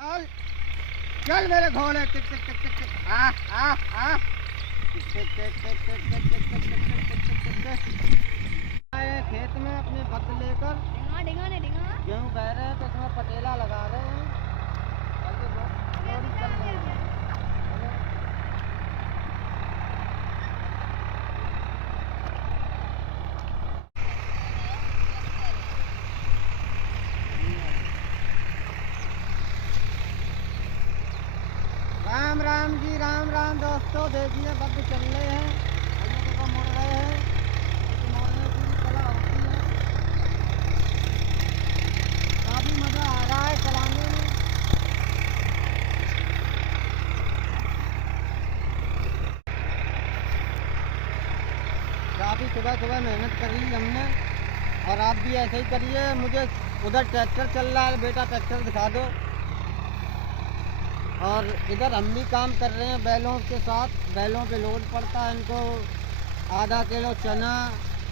चल चल मेरे घोड़े, टिक टिक टिक टिक टिक, आ आ आ, टिक टिक टिक टिक टिक टिक टिक टिक टिक टिक टिक टिक। आए खेत में अपने बद लेकर गेहूँ बह रहे हैं तो इसमें पटेला लगा रहे हैं। और ये रोड़ी चल रही है। राम राम जी, राम राम दोस्तों। देखिए बद चल रहे हैं, ये देखो मुड़ रहे हैं। मोड़ने की भी कला होती है, काफ़ी मज़ा आ रहा है चलाने में। काफ़ी सुबह सुबह मेहनत करी हमने, और आप भी ऐसे ही करिए। मुझे उधर ट्रैक्टर चल रहा है, बेटा ट्रैक्टर दिखा दो। और इधर हम भी काम कर रहे हैं बैलों के साथ। बैलों पे लोड पड़ता है, इनको आधा किलो चना,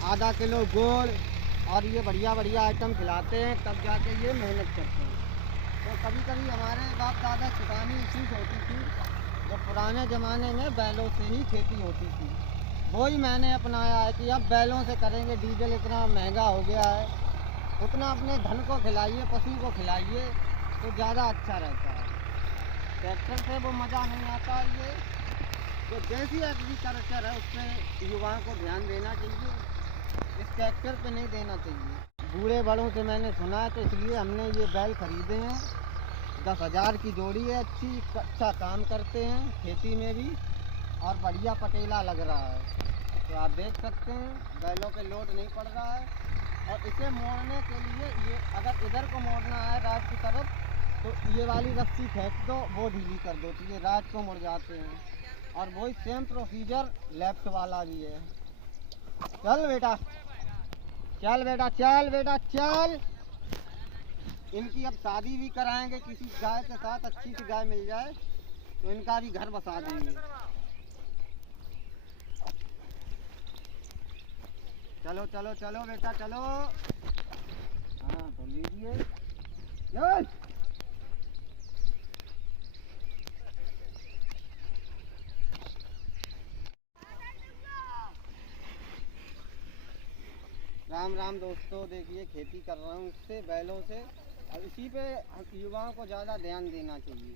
आधा किलो गुड़ और ये बढ़िया बढ़िया आइटम खिलाते हैं, तब जाके ये मेहनत करते हैं। तो कभी कभी हमारे बाप दादा किसानी इसी से होती थी, जब पुराने ज़माने में बैलों से ही खेती होती थी। वही मैंने अपनाया है कि अब बैलों से करेंगे। डीजल इतना महंगा हो गया है, उतना अपने धन को खिलाइए, पशु को खिलाइए तो ज़्यादा अच्छा रहता है। ट्रैक्टर से वो मज़ा नहीं आता। ये जो देसी एग्रीकल्चर है उस पर युवाओं को ध्यान देना चाहिए, इस ट्रैक्टर पे नहीं देना चाहिए। बूढ़े बड़ों से मैंने सुना है, तो इसलिए हमने ये बैल खरीदे हैं। 10,000 की जोड़ी है, अच्छा काम करते हैं खेती में भी, और बढ़िया पटेला लग रहा है। तो आप देख सकते हैं बैलों पे लोड नहीं पड़ रहा है। और इसे मोड़ने के लिए ये अगर इधर को मोड़ना है राइट की तरफ, तो ये वाली रस्सी फेंक दो, वो ढीली कर दो तो ये रात को मुड़ जाते हैं। और वही सेम प्रोसीजर लेफ्ट वाला भी है। चल बेटा, चल बेटा, चल बेटा, चल। इनकी अब शादी भी कराएंगे किसी गाय के साथ, अच्छी सी गाय मिल जाए तो इनका भी घर बसा देंगे। चलो चलो चलो बेटा, चलो। हाँ तो लीजिए। राम राम दोस्तों। देखिए खेती कर रहा हूँ इससे, बैलों से, और इसी पे युवाओं को ज़्यादा ध्यान देना चाहिए।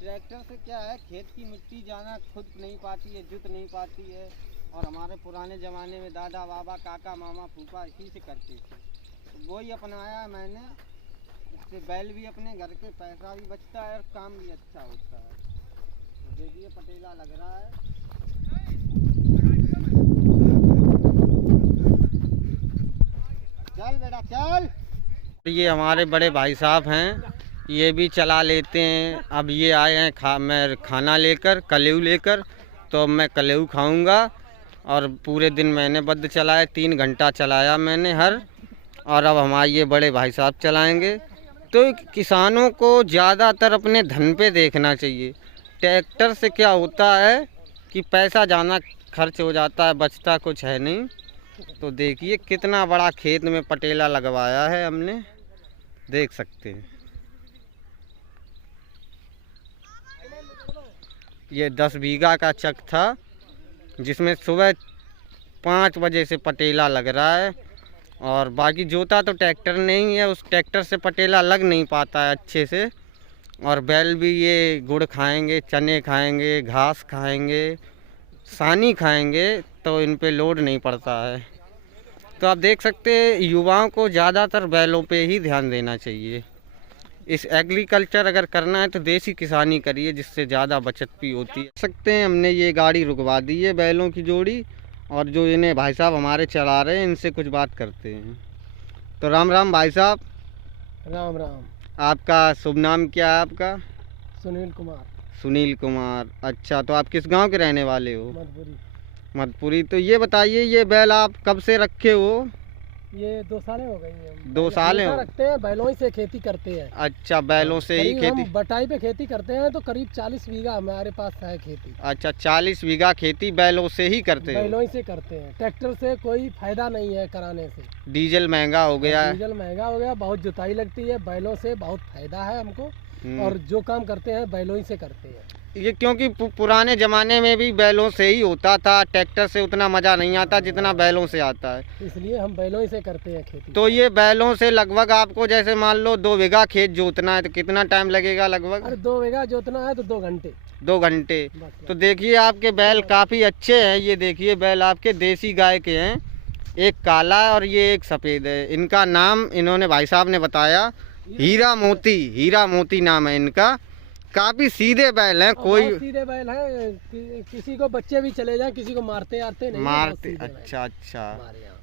ट्रैक्टर से क्या है, खेत की मिट्टी ज़्यादा खुद नहीं पाती है, जुत नहीं पाती है। और हमारे पुराने ज़माने में दादा बाबा काका मामा फूफा इसी से करते थे, तो वही अपनाया है मैंने। इससे बैल भी अपने घर के, पैसा भी बचता है और काम भी अच्छा होता है। तो देखिए पटेला लग रहा है। चल बेटा चल। ये हमारे बड़े भाई साहब हैं, ये भी चला लेते हैं। अब ये आए हैं मैं खाना लेकर, कलेऊ लेकर, तो मैं कलेऊ खाऊंगा। और पूरे दिन मैंने बद्ध चलाया, 3 घंटा चलाया मैंने हर। और अब हमारे ये बड़े भाई साहब चलाएंगे। तो किसानों को ज़्यादातर अपने धन पे देखना चाहिए। ट्रैक्टर से क्या होता है कि पैसा ज़्यादा खर्च हो जाता है, बचता कुछ है नहीं। तो देखिए कितना बड़ा खेत में पटेला लगवाया है हमने, देख सकते हैं। ये 10 बीघा का चक था, जिसमें सुबह 5 बजे से पटेला लग रहा है। और बाकी जोता तो ट्रैक्टर नहीं है, उस ट्रैक्टर से पटेला लग नहीं पाता है अच्छे से। और बैल भी ये गुड़ खाएंगे, चने खाएंगे, घास खाएंगे, सानी खाएंगे, तो इन पे लोड नहीं पड़ता है। तो आप देख सकते हैं युवाओं को ज़्यादातर बैलों पे ही ध्यान देना चाहिए। इस एग्रीकल्चर अगर करना है तो देसी किसानी करिए, जिससे ज़्यादा बचत भी होती है। देख सकते हैं हमने ये गाड़ी रुकवा दी है बैलों की जोड़ी, और जो इन्हें भाई साहब हमारे चला रहे हैं, इनसे कुछ बात करते हैं। तो राम राम भाई साहब। राम राम। आपका शुभ नाम क्या है आपका? सुनील कुमार। सुनील कुमार, अच्छा। तो आप किस गांव के रहने वाले हो? मधुपुरी। मधुपुरी। तो ये बताइए, ये बैल आप कब से रखे हो? ये 2 साल हो गई है। 2 साल हो रखते हैं, बैलों ही से खेती करते हैं। अच्छा, बैलों से ही खेती। हम बटाई पे खेती करते हैं, तो करीब 40 बीघा हमारे पास है खेती। अच्छा, 40 बीघा खेती बैलों से ही करते हो? बैलों ही से करते हैं, ट्रैक्टर से कोई फायदा नहीं है कराने से। डीजल महंगा हो गया है। डीजल महंगा हो गया, बहुत जुताई लगती है। बैलों से बहुत फायदा है हमको। और जो काम करते हैं बैलों ही से करते हैं। ये क्योंकि पुराने ज़माने में भी बैलों से ही होता था, ट्रैक्टर से उतना मज़ा नहीं आता जितना बैलों से आता है, इसलिए हम बैलों ही से करते हैं खेती। तो ये बैलों से लगभग आपको जैसे मान लो 2 बीघा खेत जोतना है तो कितना टाइम लगेगा लगभग? अरे 2 बीघा जोतना है तो 2 घंटे। 2 घंटे। बस। तो देखिए आपके बैल काफ़ी अच्छे हैं, ये देखिए बैल आपके देसी गाय के हैं, एक काला और ये एक सफ़ेद है। इनका नाम इन्होंने भाई साहब ने बताया हीरा मोती नाम है इनका। काफ़ी सीधे बैल हैं, कोई सीधे बैल है, किसी को बच्चे भी चले जाए किसी को मारते नहीं मारते। अच्छा।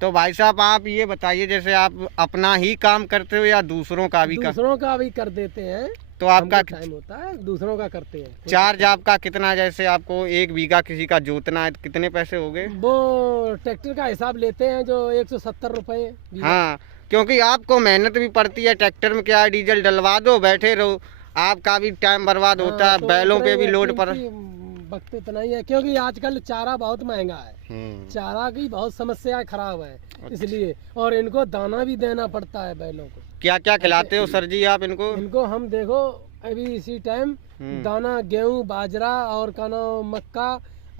तो भाई साहब आप ये बताइए, जैसे आप अपना ही काम करते हो या दूसरों का भी? दूसरों का भी कर देते हैं, तो आपका टाइम होता है, दूसरों का करते हैं। चार्ज आपका कितना? जैसे आपको 1 बीघा किसी का जोतना है तो कितने पैसे हो गए? वो ट्रैक्टर का हिसाब लेते हैं जो 170 रुपये। हाँ, क्योंकि आपको मेहनत भी पड़ती है, ट्रैक्टर में क्या है डीजल डलवा दो बैठे रहो, आपका भी टाइम बर्बाद होता है, तो बैलों पे भी लोड पर वक्त इतना ही है, क्योंकि आजकल चारा बहुत महंगा है, चारा की बहुत समस्या खराब है। इसलिए और इनको दाना भी देना पड़ता है बैलों को। क्या क्या खिलाते हो सर जी आप इनको? इनको हम देखो अभी इसी टाइम दाना गेहूं बाजरा और का नाम मक्का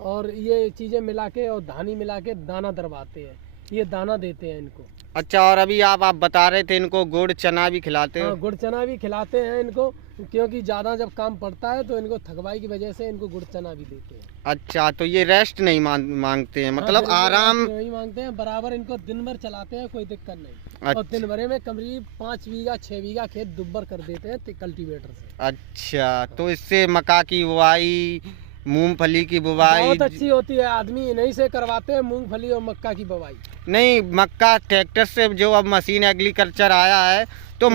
और ये चीजें मिला के और धानी मिला के दाना दरवाते हैं, ये दाना देते हैं इनको। अच्छा, और अभी आप बता रहे थे इनको गुड़ चना भी खिलाते हो? हाँ, गुड़ चना भी खिलाते हैं इनको, क्योंकि ज़्यादा जब काम पड़ता है तो इनको थकवाई की वजह से इनको गुड़ चना भी देते हैं। अच्छा, तो ये रेस्ट नहीं मांगते हैं, मतलब आराम नहीं मांगते हैं, बराबर इनको दिन भर चलाते हैं, कोई दिक्कत नहीं। अच्छा। और दिन भर में करीब 5 बीघा 6 बीघा खेत दुब्बर कर देते हैं कल्टीवेटर से। अच्छा, तो इससे मक्का की बुआई, मूंगफली की बुवाई बहुत अच्छी होती है, आदमी इन्हीं से करवाते हैं मूंगफली और मक्का की बुवाई। नहीं, मक्का ट्रैक्टर से जो अब मशीन एग्रीकल्चर आया है तो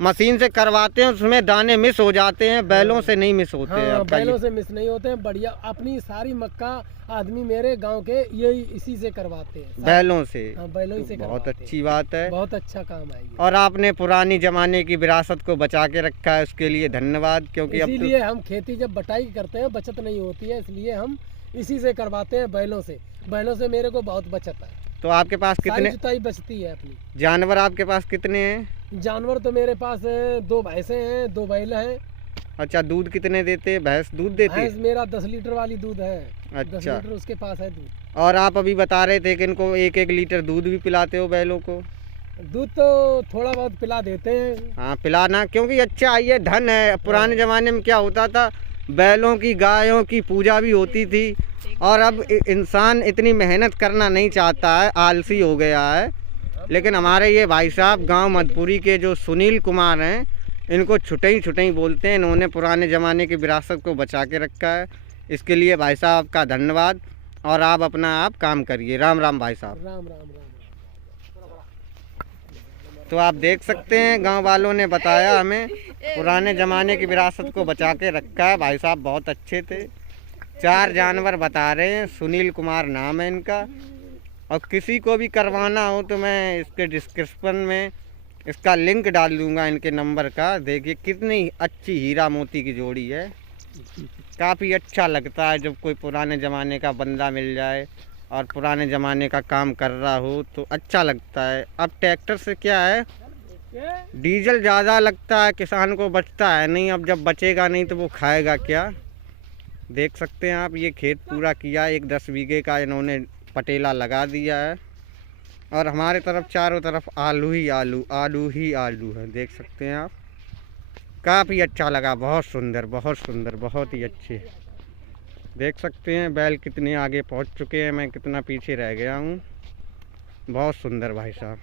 मशीन से करवाते हैं, उसमें दाने मिस हो जाते हैं, बैलों से नहीं मिस होते हैं। बैलों से मिस नहीं होते हैं, बढ़िया अपनी सारी मक्का आदमी मेरे गांव के यही इसी से करवाते हैं, बैलों से। बैलों से बहुत अच्छी बात है, बहुत अच्छा काम है ये। और आपने पुरानी जमाने की विरासत को बचा के रखा है, उसके लिए धन्यवाद। क्योंकि इसीलिए हम खेती जब बटाई करते हैं बचत नहीं होती है, इसलिए हम इसी से करवाते हैं बैलों से। बैलों से मेरे को बहुत बचत है। तो आपके पास कितने जुताई बचती है अपनी? जानवर आपके पास कितने हैं? जानवर तो मेरे पास 2 भैंसे हैं, 2 बैल हैं। अच्छा, दूध कितने देते हैं? भैंस दूध देती है? भैंस मेरा 10 लीटर वाली दूध है। अच्छा, 10 लीटर उसके पास है दूध। और आप अभी बता रहे थे कि इनको 1-1 लीटर दूध भी पिलाते हो बैलों को? दूध तो थोड़ा बहुत पिला देते हैं। हाँ, पिलाना, क्योंकि अच्छा ये धन है। पुराने ज़माने में क्या होता था, बैलों की गायों की पूजा भी होती थी, और अब इंसान इतनी मेहनत करना नहीं चाहता है, आलसी हो गया है। लेकिन हमारे ये भाई साहब गांव मधपुरी के जो सुनील कुमार हैं, इनको छुटई बोलते हैं, इन्होंने पुराने ज़माने की विरासत को बचा के रखा है। इसके लिए भाई साहब का धन्यवाद, और आप अपना आप काम करिए। राम राम भाई साहब। राम राम राम। तो आप देख सकते हैं गांव वालों ने बताया हमें पुराने ज़माने की विरासत को बचा के रखा है। भाई साहब बहुत अच्छे थे। 4 जानवर बता रहे हैं, सुनील कुमार नाम है इनका। और किसी को भी करवाना हो तो मैं इसके डिस्क्रिप्शन में इसका लिंक डाल दूंगा इनके नंबर का। देखिए कितनी अच्छी हीरा मोती की जोड़ी है। काफ़ी अच्छा लगता है जब कोई पुराने ज़माने का बंदा मिल जाए और पुराने ज़माने का काम कर रहा हो तो अच्छा लगता है। अब ट्रैक्टर से क्या है, डीजल ज़्यादा लगता है, किसान को बचता है नहीं। अब जब बचेगा नहीं तो वो खाएगा क्या। देख सकते हैं आप, ये खेत पूरा किया, एक 10 बीघे का इन्होंने पटेला लगा दिया है, और हमारे तरफ चारों तरफ आलू ही आलू है। देख सकते हैं आप, काफ़ी अच्छा लगा, बहुत सुंदर, बहुत ही अच्छे। देख सकते हैं बैल कितने आगे पहुंच चुके हैं, मैं कितना पीछे रह गया हूं। बहुत सुंदर भाई साहब।